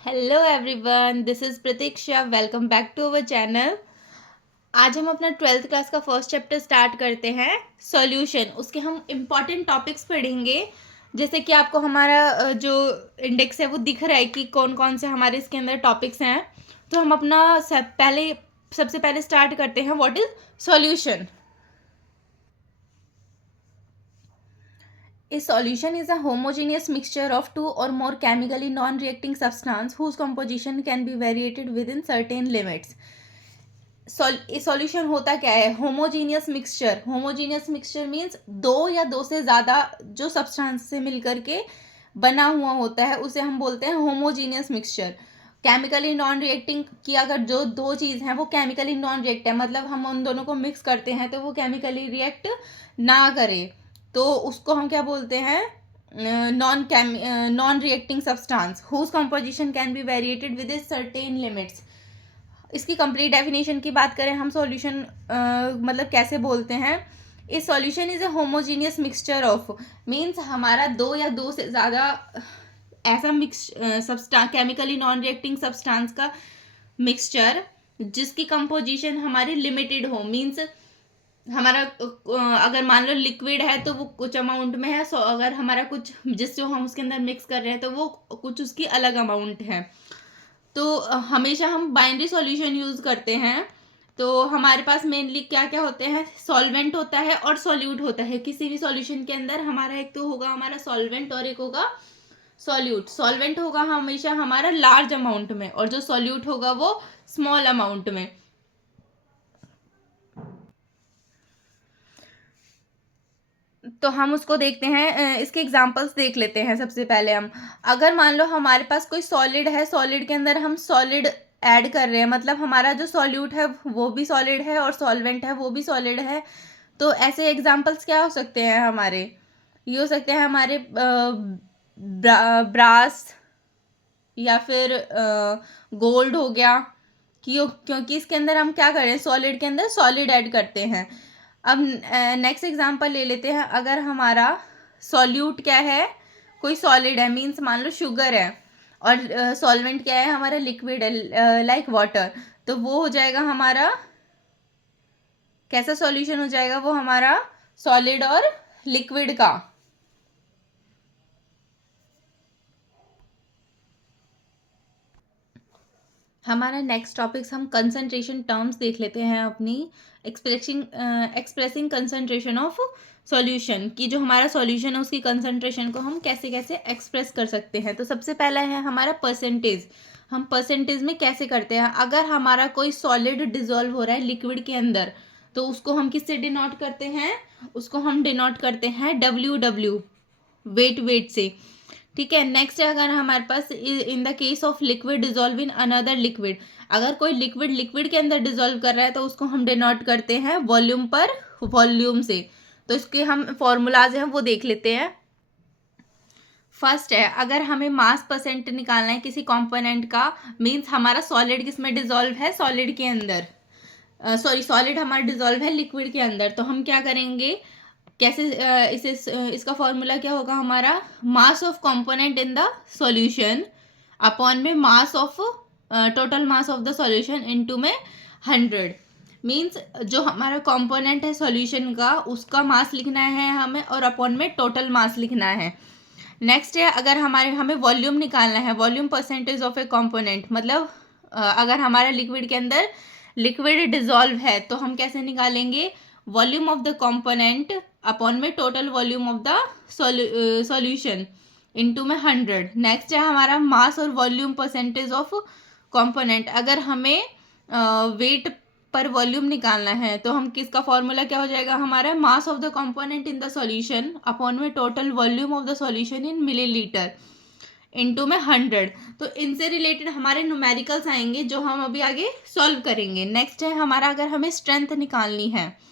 Hello everyone, this is Pratiksha. Welcome back to our channel. आज हम अपना 12th क्लास का फर्स्ट चैप्टर स्टार्ट करते हैं, सॉल्यूशन। उसके हम इम्पॉर्टेंट टॉपिक्स पढ़ेंगे। जैसे कि आपको हमारा जो इंडेक्स है वो दिख रहा है कि कौन कौन से हमारे इसके अंदर टॉपिक्स हैं। तो हम अपना सबसे पहले स्टार्ट करते हैं, what is solution. A solution is a homogeneous mixture of two or more chemically non-reacting substances whose composition can be varied within certain limits. Solution होता क्या है? Homogeneous mixture. Homogeneous mixture means दो या दो से ज़्यादा जो सब्सटेंस से मिलकर के बना हुआ होता है उसे हम बोलते हैं homogeneous mixture. Chemically non reacting की अगर जो दो चीज़ हैं वो केमिकली नॉन रिएक्ट है, मतलब हम उन दोनों को मिक्स करते हैं तो वो केमिकली रिएक्ट ना करे, तो उसको हम क्या बोलते हैं? Non reacting substance whose composition can be variated with certain limits. इसकी कंप्लीट डेफिनेशन की बात करें हम, सॉल्यूशन मतलब कैसे बोलते हैं? A solution is a homogeneous mixture of, means हमारा दो या दो से ज़्यादा ऐसा केमिकली नॉन रिएक्टिंग सब्सटेंस का मिक्सचर जिसकी कंपोजिशन हमारी लिमिटेड हो। मीन्स हमारा अगर मान लो लिक्विड है तो वो कुछ अमाउंट में है, अगर हमारा कुछ जिससे हम उसके अंदर मिक्स कर रहे हैं तो वो कुछ उसकी अलग अमाउंट है। तो हमेशा हम बाइनरी सॉल्यूशन यूज़ करते हैं। तो हमारे पास मेनली क्या क्या होते हैं? सॉल्वेंट होता है और सॉल्यूट होता है। किसी भी सॉल्यूशन के अंदर हमारा एक तो होगा हमारा सॉल्वेंट और एक होगा सॉल्यूट। सॉल्वेंट होगा हमेशा हमारा लार्ज अमाउंट में और जो सॉल्यूट होगा वो स्मॉल अमाउंट में। तो हम उसको देखते हैं, इसके एग्जांपल्स देख लेते हैं। सबसे पहले हम अगर मान लो हमारे पास कोई सॉलिड है, सॉलिड के अंदर हम सॉलिड ऐड कर रहे हैं, मतलब हमारा जो सॉल्यूट है वो भी सॉलिड है और सॉल्वेंट है वो भी सॉलिड है। तो ऐसे एग्जांपल्स क्या हो सकते हैं हमारे? ये हो सकते हैं हमारे ब्रास या फिर गोल्ड हो गया। क्योंकि इसके अंदर हम क्या कर रहे हैं? सॉलिड के अंदर सॉलिड ऐड करते हैं। अब नेक्स्ट एग्जांपल ले लेते हैं। अगर हमारा सॉल्यूट क्या है? कोई सॉलिड है, मीन्स मान लो शुगर है, और सॉल्वेंट क्या है? हमारा लिक्विड है, लाइक वाटर। तो वो हो जाएगा हमारा कैसा सॉल्यूशन हो जाएगा? वो हमारा सॉलिड और लिक्विड का। हमारा नेक्स्ट टॉपिक्स हम कंसंट्रेशन टर्म्स देख लेते हैं अपनी। एक्सप्रेसिंग कंसंट्रेशन ऑफ सॉल्यूशन की जो हमारा सॉल्यूशन है उसकी कंसंट्रेशन को हम कैसे कैसे एक्सप्रेस कर सकते हैं। तो सबसे पहला है हमारा परसेंटेज। हम परसेंटेज में कैसे करते हैं? अगर हमारा कोई सॉलिड डिजोल्व हो रहा है लिक्विड के अंदर तो उसको हम किससे डिनोट करते हैं? उसको हम डिनोट करते हैं WW, वेट से। ठीक है। नेक्स्ट है, अगर हमारे पास in the case of liquid dissolve in another liquid, अगर कोई लिक्विड लिक्विड के अंदर डिजोल्व कर रहा है तो उसको हम डिनोट करते हैं वॉल्यूम पर वॉल्यूम से। तो इसके हम फॉर्मूलाज हैं वो देख लेते हैं। फर्स्ट है, अगर हमें मास परसेंट निकालना है किसी कंपोनेंट का, मींस हमारा सॉलिड किस में डिजोल्व है? सॉलिड के अंदर। सॉलिड हमारा डिजोल्व है लिक्विड के अंदर। तो हम क्या करेंगे? कैसे इसका फॉर्मूला क्या होगा हमारा? Mass of component in the solution upon में mass of total mass of the solution into में 100। मींस जो हमारा कंपोनेंट है सॉल्यूशन का उसका मास लिखना है हमें और अपॉन में टोटल मास लिखना है। नेक्स्ट है, अगर हमें वॉल्यूम निकालना है, volume percentage of A component, मतलब अगर हमारा लिक्विड के अंदर लिक्विड डिजोल्व है तो हम कैसे निकालेंगे? Volume of the component upon में total volume of the solution into में 100। नेक्स्ट है हमारा मास और वॉल्यूम परसेंटेज ऑफ कंपोनेंट। अगर हमें वेट पर वॉल्यूम निकालना है तो हम किसका फॉर्मूला क्या हो जाएगा हमारा? Mass of the component in the solution upon में total volume of the solution in millilitre into में 100। तो इनसे रिलेटेड हमारे न्यूमेरिकल्स आएंगे जो हम अभी आगे सॉल्व करेंगे। नेक्स्ट है हमारा, अगर हमें स्ट्रेंथ निकालनी है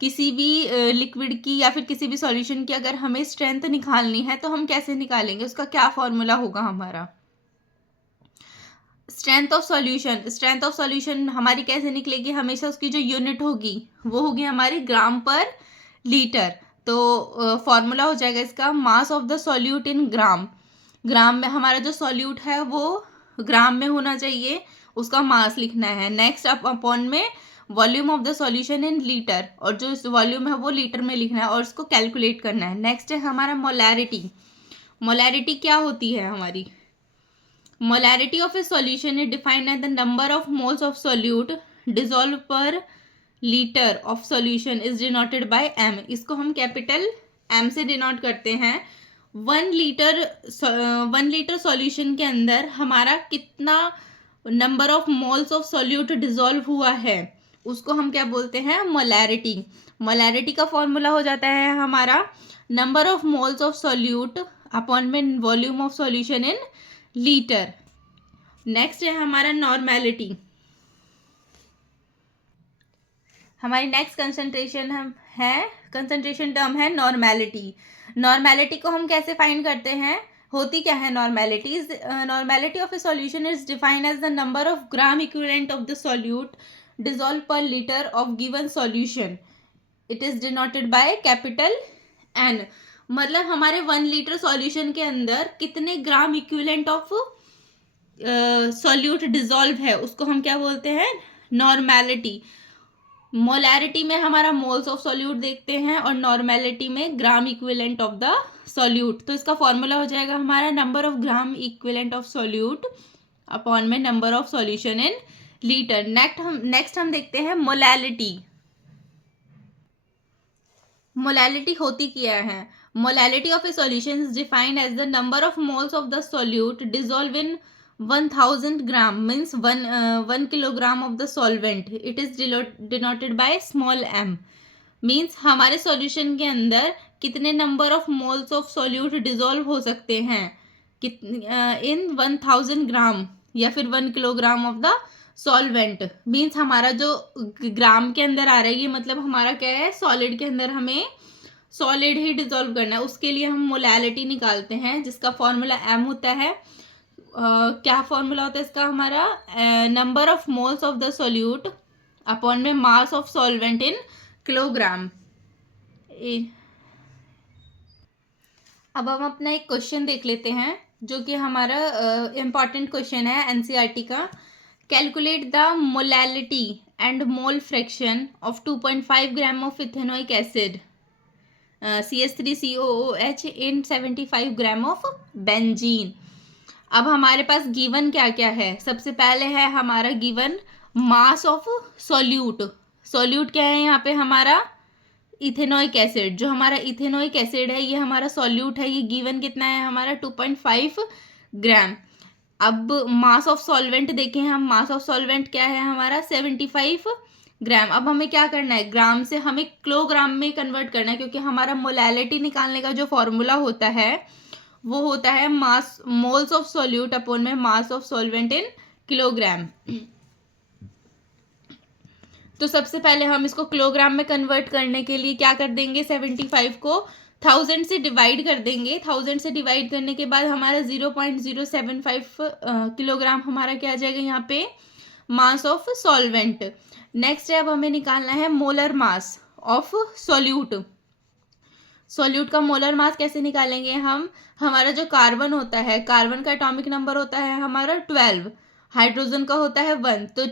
किसी भी लिक्विड की या फिर किसी भी सॉल्यूशन की, अगर हमें स्ट्रेंथ निकालनी है तो हम कैसे निकालेंगे? उसका क्या फॉर्मूला होगा हमारा? स्ट्रेंथ ऑफ सॉल्यूशन हमारी कैसे निकलेगी? हमेशा उसकी जो यूनिट होगी वो होगी हमारी ग्राम पर लीटर। तो फॉर्मूला हो जाएगा इसका mass of the solute in gram. Gram में हमारा जो सॉल्यूट है वो ग्राम में होना चाहिए, उसका मास लिखना है। नेक्स्ट अपॉन में volume of the solution in litre, और जो वॉल्यूम है वो लीटर में लिखना है और उसको कैलकुलेट करना है। नेक्स्ट है हमारा मोलैरिटी। मोलैरिटी क्या होती है हमारी? Molarity of a solution is defined as the number of moles of solute dissolve per litre of solution is denoted by M. इसको हम कैपिटल एम से डिनोट करते हैं। 1 लीटर सॉल्यूशन के अंदर हमारा कितना number of moles of solute dissolve हुआ है, उसको हम क्या बोलते हैं? मोलैरिटी। मोलैरिटी का फॉर्मूला हो जाता है हमारा number of moles of solute upon में volume of solution in litre. Next है हमारा नॉर्मेलिटी। हमारी नेक्स्ट कंसंट्रेशन टर्म है नॉर्मेलिटी। नॉर्मेलिटी को हम कैसे फाइंड करते हैं? होती क्या है normality? Normality of a solution is defined as the number of gram equivalent of the solute dissolve per litre of given solution. It is denoted by capital N. मतलब हमारे 1 लीटर सॉल्यूशन के अंदर कितने ग्राम इक्विवेलेंट ऑफ सॉल्यूट डिसॉल्व है, उसको हम क्या बोलते हैं? नॉर्मेलिटी। मोलैरिटी में हमारा मोल्स ऑफ सॉल्यूट देखते हैं और नॉर्मेलिटी में gram equivalent of the solute. तो इसका फॉर्मूला हो जाएगा हमारा number of gram equivalent of solute upon में number of solution in litre. Next हम देखते हैं मोलैलिटी। मोलैलिटी होती क्या है? Molality of a solution is defined as the number of moles of the solute dissolve in 1000 gram means 1 kilogram of the solvent. It is denoted by small M. Means हमारे solution के अंदर कितने number of moles of solute dissolve हो सकते हैं इन 1000 ग्राम या फिर 1 kilogram of the solvent. Means हमारा जो ग्राम के अंदर आ रहा है, ये मतलब हमारा क्या है? सॉलिड के अंदर हमें सॉलिड ही डिसॉल्व करना है, उसके लिए हम मोलैलिटी निकालते हैं जिसका फॉर्मूला एम होता है। क्या फॉर्मूला होता है इसका? हमारा number of moles of the solute upon में mass of solvent in kilogram. अब हम अपना एक क्वेश्चन देख लेते हैं जो कि हमारा इम्पॉर्टेंट क्वेश्चन है एनसीईआरटी का। Calculate the molality and mole fraction of 2.5 gram of ethanoic acid CH3COOH in 75 gram of benzene. अब हमारे पास गिवन क्या क्या है? सबसे पहले है हमारा given mass of solute. Solute क्या है यहाँ पे? हमारा इथेनोइक एसिड। जो हमारा इथेनोइक एसिड है ये हमारा सॉल्यूट है, ये गिवन कितना है हमारा? 2.5 ग्राम। अब मास ऑफ सॉल्वेंट देखें हम, मास ऑफ सॉल्वेंट क्या है हमारा? 75 ग्राम। अब हमें क्या करना है? ग्राम से हमें किलोग्राम में कन्वर्ट करना है, क्योंकि हमारा मोलैलिटी निकालने का जो फॉर्मूला होता है वो होता है मास मोल्स ऑफ सॉल्यूट अपॉन में mass of solvent in kilogram. तो सबसे पहले हम इसको किलोग्राम में कन्वर्ट करने के लिए क्या कर देंगे? 75 को 1000 से डिवाइड कर देंगे। 1000 से डिवाइड करने के बाद हमारा 0.075 किलोग्राम हमारा क्या आ जाएगा यहाँ पे? मास ऑफ सॉल्वेंट। नेक्स्ट है अब हमें निकालना है molar mass of solute. Solute का मोलर मास कैसे निकालेंगे हम? हमारा जो कार्बन होता है, कार्बन का एटॉमिक नंबर होता है हमारा 12, हाइड्रोजन का होता है 1, तो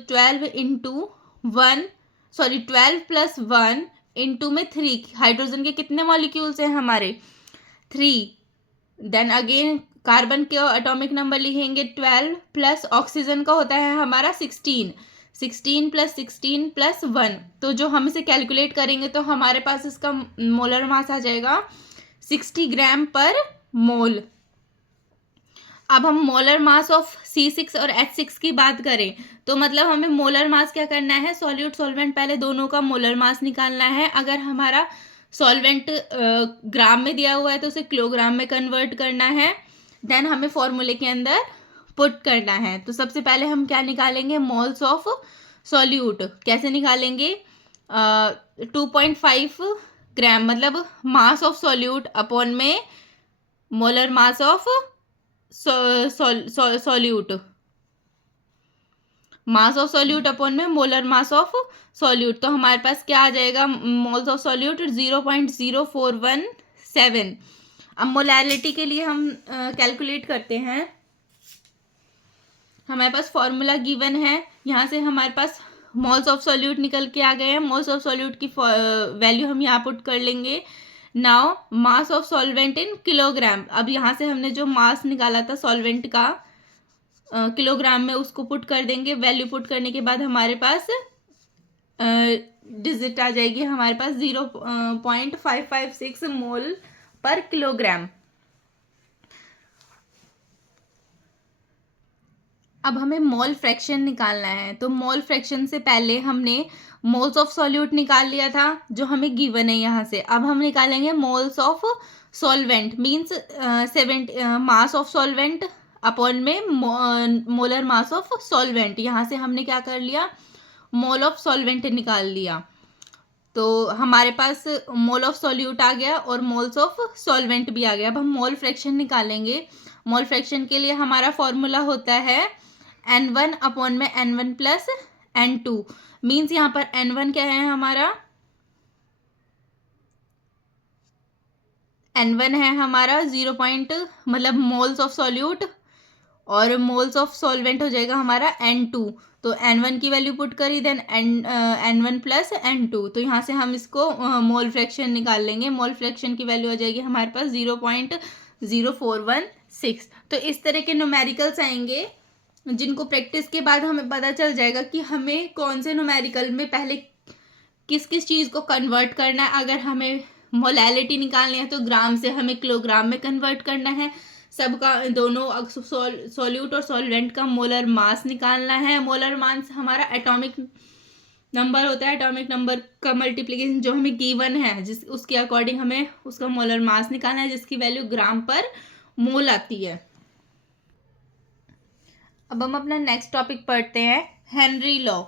12 प्लस 1 इंटू में 3। हाइड्रोजन के कितने मॉलिक्यूल्स हैं हमारे? 3। देन अगेन कार्बन के एटॉमिक नंबर लिखेंगे 12 प्लस ऑक्सीजन का होता है हमारा 16 प्लस 16 प्लस 1। तो जो हम इसे कैलकुलेट करेंगे तो हमारे पास इसका मोलर मास आ जाएगा 60 ग्राम पर मोल। अब हम मोलर मास ऑफ C6 और H6 की बात करें तो मतलब हमें मोलर मास क्या करना है? सॉल्यूट सॉल्वेंट पहले दोनों का मोलर मास निकालना है। अगर हमारा सॉल्वेंट ग्राम में दिया हुआ है तो उसे किलोग्राम में कन्वर्ट करना है, देन हमें फॉर्मूले के अंदर पुट करना है। तो सबसे पहले हम क्या निकालेंगे? Moles of solute. कैसे निकालेंगे? 2.5 ग्राम मतलब मास ऑफ सॉल्यूट अपॉन में molar mass of solute, mass of solute upon में मोलर मास ऑफ सॉल्यूट। तो हमारे पास क्या आ जाएगा? Moles of solute 0.0417। अब मोलैलिटी के लिए हम कैलकुलेट करते हैं। हमारे पास फॉर्मूला गिवन है, यहाँ से हमारे पास मोल्स ऑफ सॉल्यूट निकल के आ गए हैं। मोल्स ऑफ सॉल्यूट की वैल्यू हम यहाँ पुट कर लेंगे। Now mass of solvent in kilogram. अब यहाँ से हमने जो मास निकाला था सॉल्वेंट का किलोग्राम में, उसको पुट कर देंगे। वैल्यू पुट करने के बाद हमारे पास डिजिट आ जाएगी, हमारे पास 0.556 मोल पर किलोग्राम। अब हमें मोल फ्रैक्शन निकालना है, तो मोल फ्रैक्शन से पहले हमने मोल्स ऑफ सॉल्यूट निकाल लिया था जो हमें गिवन है यहाँ से। अब हम निकालेंगे moles of solvent, means 7 mass of solvent upon में मोलर मास ऑफ सॉल्वेंट। यहाँ से हमने क्या कर लिया, मोल ऑफ सॉल्वेंट निकाल लिया, तो हमारे पास मोल ऑफ सॉल्यूट आ गया और मोल्स ऑफ सॉल्वेंट भी आ गया। अब हम मोल फ्रैक्शन निकालेंगे। मोल फ्रैक्शन के लिए हमारा फॉर्मूला होता है N1 अपॉन में N1 प्लस N2, मीन्स यहाँ पर N1 क्या है हमारा, N1 है हमारा 0 मतलब मोल्स ऑफ सॉल्यूट, और मोल्स ऑफ सॉल्वेंट हो जाएगा हमारा N2। तो N1 की वैल्यू पुट करी, देन N1 प्लस N2। तो यहाँ से हम इसको मोल फ्रैक्शन निकाल लेंगे। मोल फ्रैक्शन की वैल्यू आ जाएगी हमारे पास 0.0416। तो इस तरह के न्यूमेरिकल्स आएंगे जिनको प्रैक्टिस के बाद हमें पता चल जाएगा कि हमें कौन से न्यूमेरिकल में पहले किस किस चीज़ को कन्वर्ट करना है। अगर हमें मोलैलिटी निकालनी है तो ग्राम से हमें किलोग्राम में कन्वर्ट करना है। सबका दोनों सॉल्यूट और सॉल्वेंट का मोलर मास निकालना है। मोलर मास हमारा एटॉमिक नंबर होता है, एटॉमिक नंबर का मल्टीप्लिकेशन जो हमें गिवन है, जिस उसके अकॉर्डिंग हमें उसका मोलर मास निकालना है, जिसकी वैल्यू ग्राम पर मोल आती है। अब हम अपना नेक्स्ट टॉपिक पढ़ते हैं, Henry law.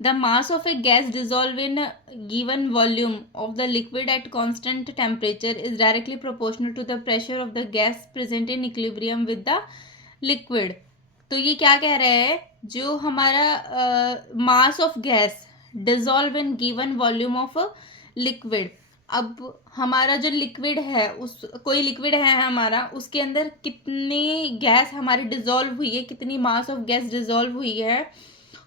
The mass of a gas dissolved in a given volume of the liquid at constant temperature is directly proportional to the pressure of the gas present in equilibrium with the liquid। तो ये क्या कह रहे हैं, जो हमारा mass of gas dissolve in given volume of liquid. अब हमारा जो लिक्विड है, उस कोई लिक्विड है हमारा, उसके अंदर कितनी गैस हमारी डिजॉल्व हुई है, कितनी मास ऑफ गैस डिजॉल्व हुई है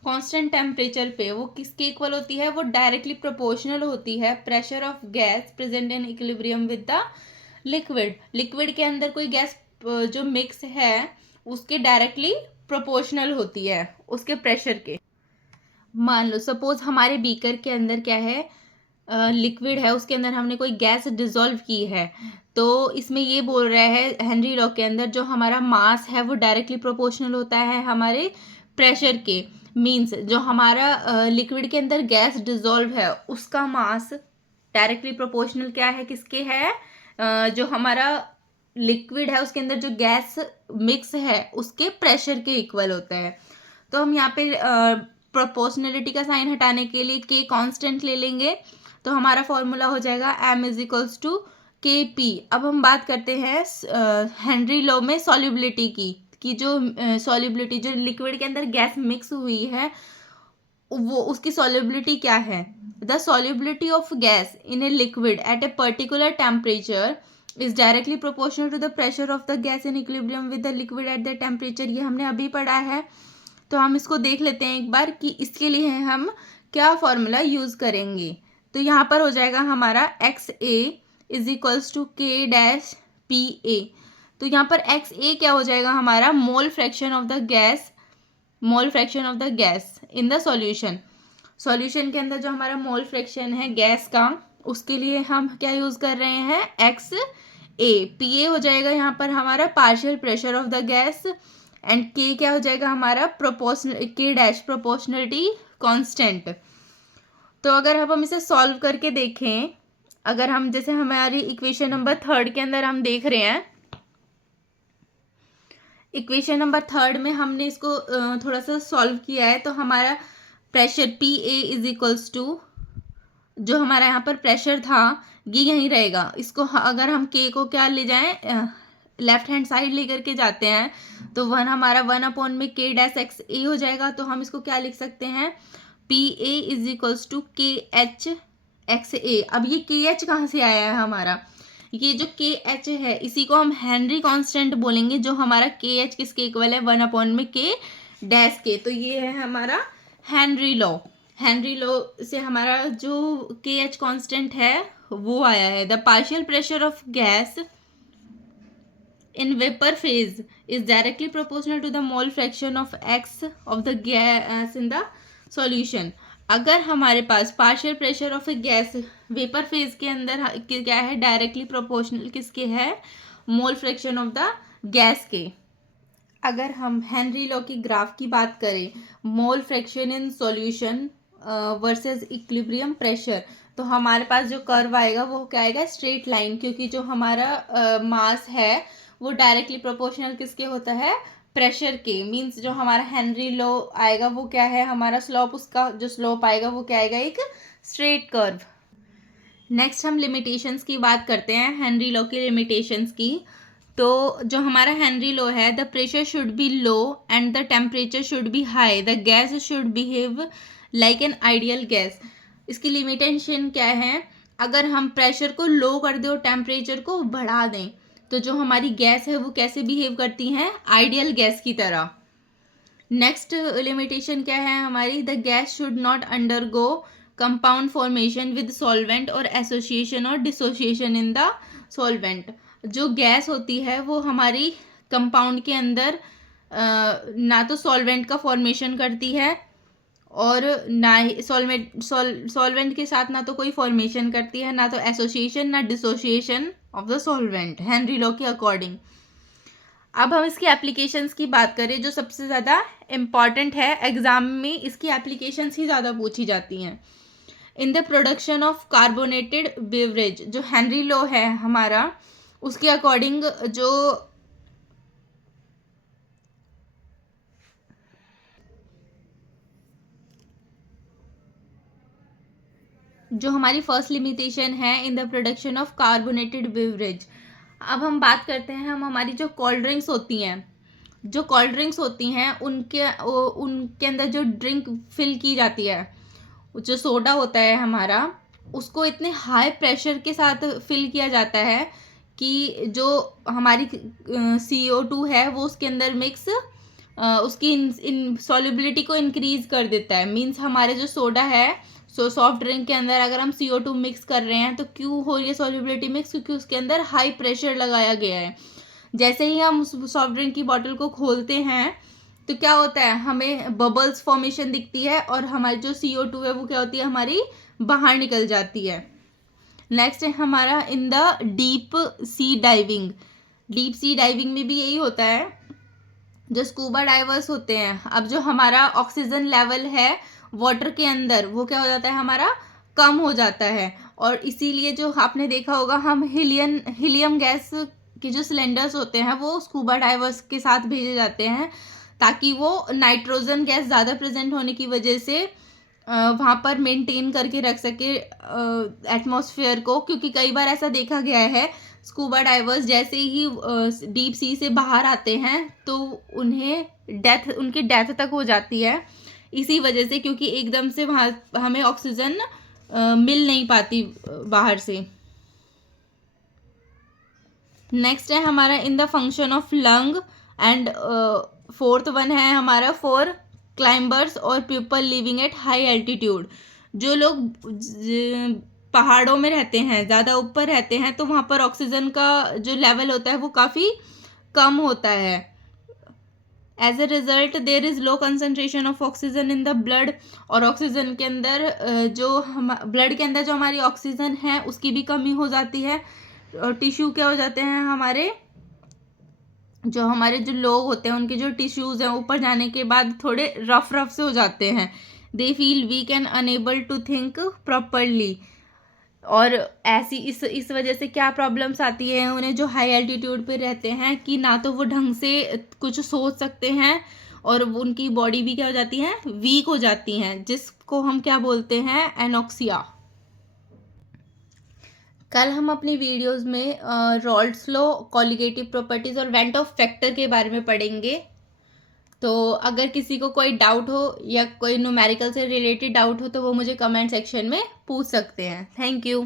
कांस्टेंट टेम्परेचर पे, वो किसके इक्वल होती है, वो डायरेक्टली प्रोपोर्शनल होती है pressure of gas present in equilibrium with the liquid. Liquid के अंदर कोई गैस जो मिक्स है उसके डायरेक्टली प्रोपोर्शनल होती है उसके प्रेशर के। मान लो सपोज हमारे बीकर के अंदर क्या है, लिक्विड है, उसके अंदर हमने कोई गैस डिजॉल्व की है, तो इसमें ये बोल रहा है हेनरी लॉ के अंदर जो हमारा मास है वो डायरेक्टली प्रोपोर्शनल होता है हमारे प्रेशर के। मीन्स जो हमारा लिक्विड के अंदर गैस डिजॉल्व है उसका मास डायरेक्टली प्रोपोर्शनल क्या है, किसके है, जो हमारा लिक्विड है उसके अंदर जो गैस मिक्स है उसके प्रेशर के इक्वल होता है। तो हम यहाँ पे प्रोपोर्शनलिटी का साइन हटाने के लिए के कांस्टेंट ले लेंगे, तो हमारा फॉर्मूला हो जाएगा m इज टू के पी। अब हम बात करते हैं हेनरी लॉ में सॉल्युबिलिटी की जो सॉल्युबिलिटी जो लिक्विड के अंदर गैस मिक्स हुई है वो उसकी सॉल्युबिलिटी क्या है। The solubility of gas in a liquid at a particular temperature is directly proportional to the pressure of the gas in equilibrium with the liquid at the temperature. ये हमने अभी पढ़ा है, तो हम इसको देख लेते हैं एक बार कि इसके लिए हम क्या फॉर्मूला यूज़ करेंगे। तो यहाँ पर हो जाएगा हमारा X A is equals to K dash P A. तो यहाँ पर एक्स ए क्या हो जाएगा हमारा, mole fraction of the gas, mole fraction of the gas in the solution. Solution के अंदर जो हमारा मोल फ्रैक्शन है गैस का, उसके लिए हम क्या यूज़ कर रहे हैं, एक्स ए। पी ए हो जाएगा यहाँ पर हमारा partial pressure of the gas, and के क्या हो जाएगा हमारा प्रोपोर्शनल, के डैश प्रोपोर्शनलिटी कांस्टेंट। तो अगर हम इसे सॉल्व करके देखें, अगर हम जैसे हमारी इक्वेशन नंबर 3 के अंदर हम देख रहे हैं, इक्वेशन नंबर 3 में हमने इसको थोड़ा सा सॉल्व किया है, तो हमारा pressure P A is equals to जो हमारा यहाँ पर प्रेशर था ये यहीं रहेगा। इसको अगर हम के को क्या ले जाएं, लेफ्ट हैंड साइड लेकर के जाते हैं, तो हमारा 1 अपॉन में के डैश एक्स ए हो जाएगा। तो हम इसको क्या लिख सकते हैं, P A is equals to K H X A. अब ये के एच कहाँ से आया है हमारा, ये जो के एच है इसी को हम हेनरी कांस्टेंट बोलेंगे, जो हमारा के एच किसके इक्वल है, 1 अपॉन में के डैश के। तो ये है हमारा हेनरी लॉ। हेनरी लॉ से हमारा जो KH कांस्टेंट है वो आया है। The partial pressure of gas in vapor phase is directly proportional to the mole fraction of X of the gas in the solution। अगर हमारे पास partial pressure of a gas vapour phase के अंदर क्या है, डायरेक्टली प्रोपोर्शनल किसके है, mole fraction of the gas के। अगर हम हेनरी लॉ की ग्राफ की बात करें, mole fraction in solution versus equilibrium pressure, तो हमारे पास जो कर्व आएगा वो क्या आएगा, स्ट्रेट लाइन, क्योंकि जो हमारा मास है वो डायरेक्टली प्रोपोर्शनल किसके होता है, प्रेशर के। मींस जो हमारा हेनरी लॉ आएगा वो क्या है, हमारा स्लोप, उसका जो स्लोप आएगा वो क्या आएगा, एक स्ट्रेट कर्व। नेक्स्ट हम लिमिटेशंस की बात करते हैं, हेनरी लॉ की लिमिटेशंस की। तो जो हमारा हेनरी लॉ है, the pressure should be low and the temperature should be high, the gas should behave like an ideal gas. इसकी लिमिटेशन क्या है, अगर हम प्रेशर को लो कर दें और टेम्परेचर को बढ़ा दें तो जो हमारी गैस है वो कैसे बिहेव करती हैं, आइडियल गैस की तरह। नेक्स्ट लिमिटेशन क्या है हमारी, the gas should not undergo compound formation with solvent और एसोसिएशन और डिसोसिएशन इन द सॉल्वेंट। जो गैस होती है वो हमारी कंपाउंड के अंदर ना तो सॉल्वेंट का फॉर्मेशन करती है और ना ही सॉल्वेंट के साथ ना तो कोई फॉर्मेशन करती है, ना तो एसोसिएशन ना dissociation of the solvent, Henry law के अकॉर्डिंग। अब हम इसकी एप्लीकेशंस की बात करें, जो सबसे ज़्यादा इम्पॉर्टेंट है, एग्जाम में इसकी एप्लीकेशंस ही ज़्यादा पूछी जाती हैं। In the production of carbonated beverage, जो हेनरी लॉ है हमारा, उसके अकॉर्डिंग जो हमारी फर्स्ट लिमिटेशन है in the production of carbonated beverage. अब हम बात करते हैं, हम हमारी जो कोल्ड ड्रिंक्स होती हैं, जो कोल्ड ड्रिंक्स होती हैं उनके अंदर जो ड्रिंक फिल की जाती है, जो सोडा होता है हमारा, उसको इतने हाई प्रेशर के साथ फिल किया जाता है कि जो हमारी CO2 है वो उसके अंदर मिक्स उसकी इन सॉल्युबिलिटी को इंक्रीज कर देता है। मीन्स हमारे जो सोडा है, सॉफ्ट ड्रिंक के अंदर अगर हम CO2 मिक्स कर रहे हैं तो क्यों हो रही है सॉल्युबिलिटी मिक्स, क्योंकि उसके अंदर हाई प्रेशर लगाया गया है। जैसे ही हम उस सॉफ्ट ड्रिंक की बॉटल को खोलते हैं तो क्या होता है, हमें बबल्स फॉर्मेशन दिखती है और हमारी जो CO2 है वो क्या होती है, हमारी बाहर निकल जाती है। नेक्स्ट है हमारा in the deep sea diving. Deep sea diving में भी यही होता है, जो स्कूबा डाइवर्स होते हैं, अब जो हमारा ऑक्सीजन लेवल है वाटर के अंदर वो क्या हो जाता है, हमारा कम हो जाता है। और इसीलिए जो आपने देखा होगा, हम हीलियम गैस के जो सिलेंडर्स होते हैं वो स्कूबा डाइवर्स के साथ भेजे जाते हैं, ताकि वो नाइट्रोजन गैस ज़्यादा प्रेजेंट होने की वजह से वहाँ पर मेंटेन करके रख सके एटमॉस्फेयर को। क्योंकि कई बार ऐसा देखा गया है, स्कूबा डाइवर्स जैसे ही डीप सी से बाहर आते हैं तो उनकी डेथ तक हो जाती है, इसी वजह से, क्योंकि एकदम से वहाँ हमें ऑक्सीजन मिल नहीं पाती बाहर से। नेक्स्ट है हमारा in the function of lung and fourth one है हमारा फॉर क्लाइंबर्स और people living at high altitude. जो लोग पहाड़ों में रहते हैं, ज़्यादा ऊपर रहते हैं, तो वहाँ पर ऑक्सीजन का जो लेवल होता है वो काफ़ी कम होता है। As a result there is low concentration of oxygen in the blood, और ऑक्सीजन के अंदर जो हम ब्लड के अंदर जो हमारी ऑक्सीजन है उसकी भी कमी हो जाती है। और टिश्यू क्या हो जाते हैं, हमारे जो लोग होते हैं उनके जो टिश्यूज़ हैं ऊपर जाने के बाद थोड़े रफ से हो जाते हैं। They feel weak and unable to think properly. और ऐसी इस वजह से क्या प्रॉब्लम्स आती है उन्हें, जो हाई एल्टीट्यूड पे रहते हैं, कि ना तो वो ढंग से कुछ सोच सकते हैं और उनकी बॉडी भी क्या हो जाती है, वीक हो जाती हैं, जिसको हम क्या बोलते हैं, एनोक्सिया। कल हम अपनी वीडियोस में रॉल्ड्स लॉ, कॉलिगेटिव प्रॉपर्टीज़ और वेंट ऑफ फैक्टर के बारे में पढ़ेंगे। तो अगर किसी को कोई डाउट हो या कोई न्यूमेरिकल से रिलेटेड डाउट हो तो वो मुझे कमेंट सेक्शन में पूछ सकते हैं। Thank you.